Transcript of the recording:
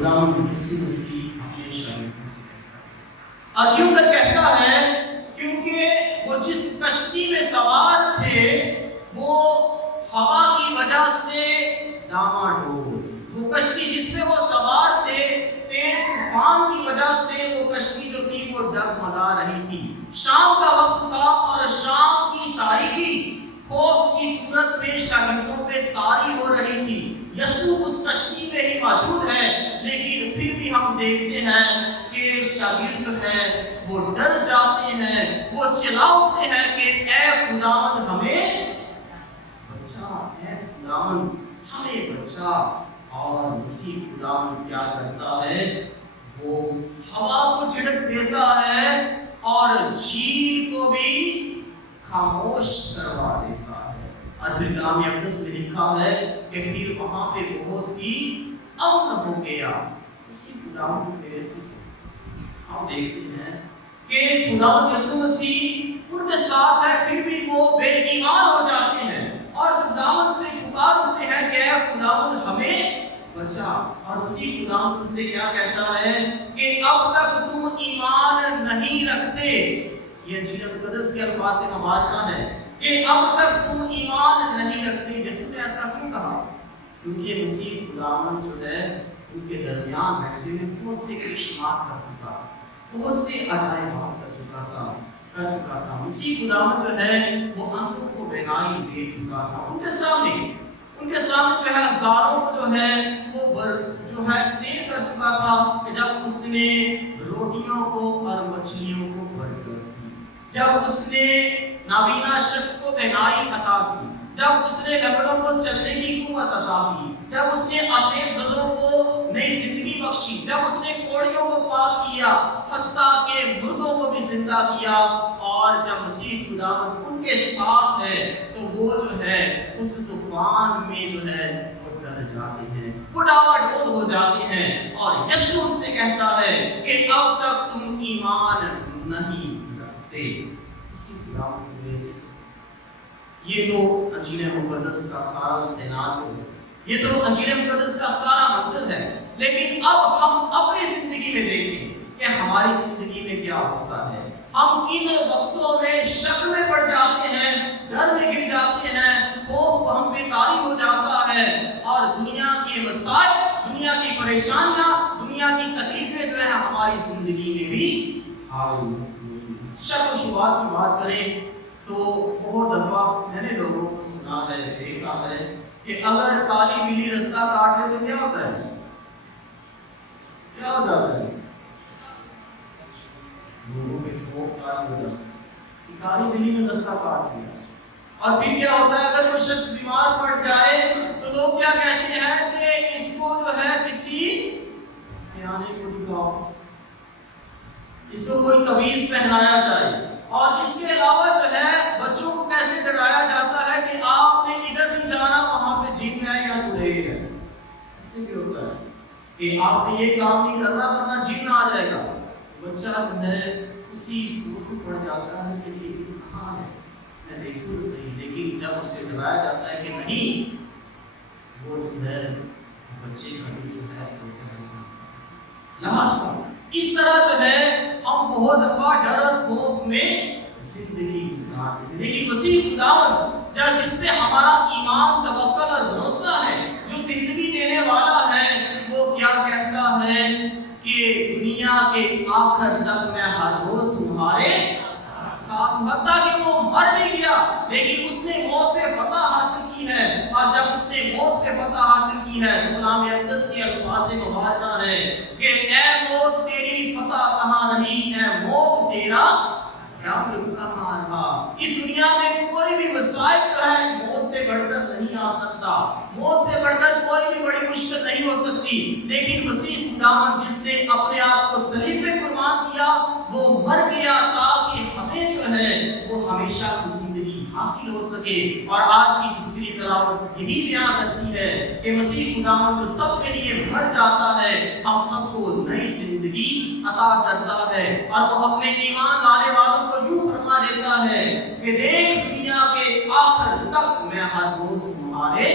خداوند یسوع مسیح اپنے شاگردوں سے اور کیوں کر کہتا ہے کیونکہ وہ جس کشتی میں سوار تھے وہ ہوا کی وجہ سے ڈاواڈول، وہ کشتی جس میں وہ سوار تھے تیز طوفان کی وجہ سے وہ کشتی جو تھی وہ ڈگمگا رہی تھی۔ شام کا وقت تھا اور شام کی تاریکی خوف کی صورت میں شاگردوں پہ طاری ہو رہی تھی۔ یسوع اس کشتی میں ہی موجود ہے، لیکن پھر بھی ہم دیکھتے ہیں کہ شاگرد جو ہے وہ ڈر جاتے ہیں، وہ چلا اٹھتے ہیں کہ اے خداوند ہمیں بچا، اے خداوند ہمیں بچا۔ اور مسیح خداوند کیا کرتا ہے؟ وہ ہوا کو جھڑک دیتا ہے اور جھیل کو بھی خاموش کروا دیتا ہے۔ اور پھر کلام اقدس میں لکھا ہے کہ پھر وہاں پہ بہت ہی امن ہو گیا۔ اسی خداوند کے وجہ سے ہم دیکھتے ہیں کہ خداوند یسوع مسیح ان کے ساتھ ہے، پھر بھی وہ بے ایمان ہو جاتے ہیں اور خداوند سے پکار اٹھتے ہیں کہ اے خداوند ہمیں بچا۔ اور مسیح خداوند ان سے کیا کہتا ہے کہ اب تک تم ایمان نہیں رکھتے۔ یہ انجیل مقدس کے الفاظ سے مبارکہ ہے کہ اب تک تم ایمان نہیں رکھتے۔ یسوع نے ایسا کیوں کہا؟ کیونکہ مسیح خداوند جو ہے ان کے درمیان بیٹھے ہوئے بہت سے کرشمات کر چکا، بہت سے عجائبات کر چکا تھا۔ مسیح خداوند جو ہے وہ اندھوں کو بینائی دے چکا تھا۔ ان کے سامنے جو ہے ہزاروں کو جو ہے وہ جو ہے سیر کر چکا تھا کہ جب اس نے روٹیوں کو اور مچھلیوں کو برکت دی، جب اس نے نابینا شخص کو بینائی عطا کی، جب اس نے لنگڑوں کو چلنے کی قوت عطا کی، جب اس نے آسیب زدوں کو نئی زندگی بخشی، جب اس نے کوڑیوں کو پاک کیا، حتیٰ کہ مردوں کو بھی زندہ کیا۔ اور جب مسیح خداوند ان کے ساتھ ہے تو وہ جو ہے اس طوفان میں جو ہے وہ ڈر جاتے ہیں، وہ ڈاواڈول ہو جاتے ہیں۔ اور یسوع ان سے کہتا ہے کہ اب تک تم ایمان نہیں رکھتے۔ اسی خداوند کی وجہ سے یہ تو انجیل مقدس کا سارا سینارو ہے، یہ تو انجیل مقدس کا سارا مقصد ہے۔ لیکن اب ہم اپنی زندگی میں دیکھیں کہ ہماری زندگی میں کیا ہوتا ہے۔ ہم کن وقتوں میں شک میں پڑ جاتے ہیں، ڈر میں گر جاتے ہیں، خوف ہم پہ طاری ہو جاتا ہے اور دنیا کے مسائل، دنیا کی پریشانیاں، دنیا کی تکلیفیں جو ہے ہماری زندگی میں بھی حاوی ہوئی۔ شک و شبہات کی بات کریں تو بہت دفعہ میں نے لوگوں کو سنا ہے، دیکھا ہے کہ اگر کالی بلی رستہ کاٹ لے تو کیا ہوتا ہے؟ کیا ہو جاتا ہے؟ لوگوں میں خوف طاری ہو جاتا ہے کہ کالی بلی نے رستہ کاٹ لیا۔ اور پھر کیا ہوتا ہے؟ اگر کوئی شخص بیمار پڑ جائے تو لوگ کیا کہتے ہیں کہ اس کو جو ہے کسی سیانے کو دکھاؤ، اس کو کوئی تعویذ پہنایا جائے۔ اور اس کے علاوہ جو ہے بچوں کو کیسے ڈرایا جاتا ہے کہ آپ نے ادھر نہیں جانا، وہاں پہ جن ہے یا چڑیل ہے۔ اس سے کیا ہوتا ہے کہ آپ نے یہ کام نہیں کرنا ورنہ جن آ جائے گا۔ بچہ جو ہے اسی سوچ میں پڑ جاتا ہے کہ یہ کہاں ہے، میں دیکھوں تو صحیح۔ لیکن جب اسے ڈرایا جاتا ہے کہ نہیں، وہ جو ہے بچے کا بھی جو ہے لہٰذا اس طرح جو ہے ہم بہت دفعہ ڈر اور خوف میں زندگی گزارتے ہیں۔ لیکن مسیح خداوند جس پہ ہمارا ایمان، توکل اور بھروسہ ہے، جو زندگی دینے والا ہے، وہ کیا کہتا ہے کہ دنیا کے آخر تک میں ہر روز تمہارے ساتھ ہوں۔ حتیٰ کہ وہ مر بھی گیا لیکن اس نے موت پہ فتح حاصل کی ہے۔ اور جب اس نے موت پہ فتح حاصل کی ہے تو کلام اقدس کے الفاظ سے مبارکہ ہے کہ اے موت تیری فتح کہاں رہی، اے موت تیرا رنگ کہاں رہا۔ اس دنیا میں کوئی بھی مسائل جو ہے موت سے بڑھ کر نہیں آ سکتا، موت سے بڑھ کر کوئی بھی بڑی مشکل نہیں ہو سکتی۔ لیکن مسیح خداوند جس نے اپنے آپ کو صلیب پہ قربان کیا، وہ مر گیا تاکہ ہمیں جو ہے وہ ہمیشہ کی زندگی حاصل ہو سکے۔ اور آج کی دوسری تلاوت یہی بیان کرتی ہے کہ مسیح خداوند جو سب کے لیے مر جاتا ہے، ہم سب کو نئی زندگی عطا کرتا ہے۔ اور وہ اپنے ایمان لانے والوں کو یوں فرما دیتا ہے کہ دیکھ دنیا کے آخر تک میں ہر روز تمہارے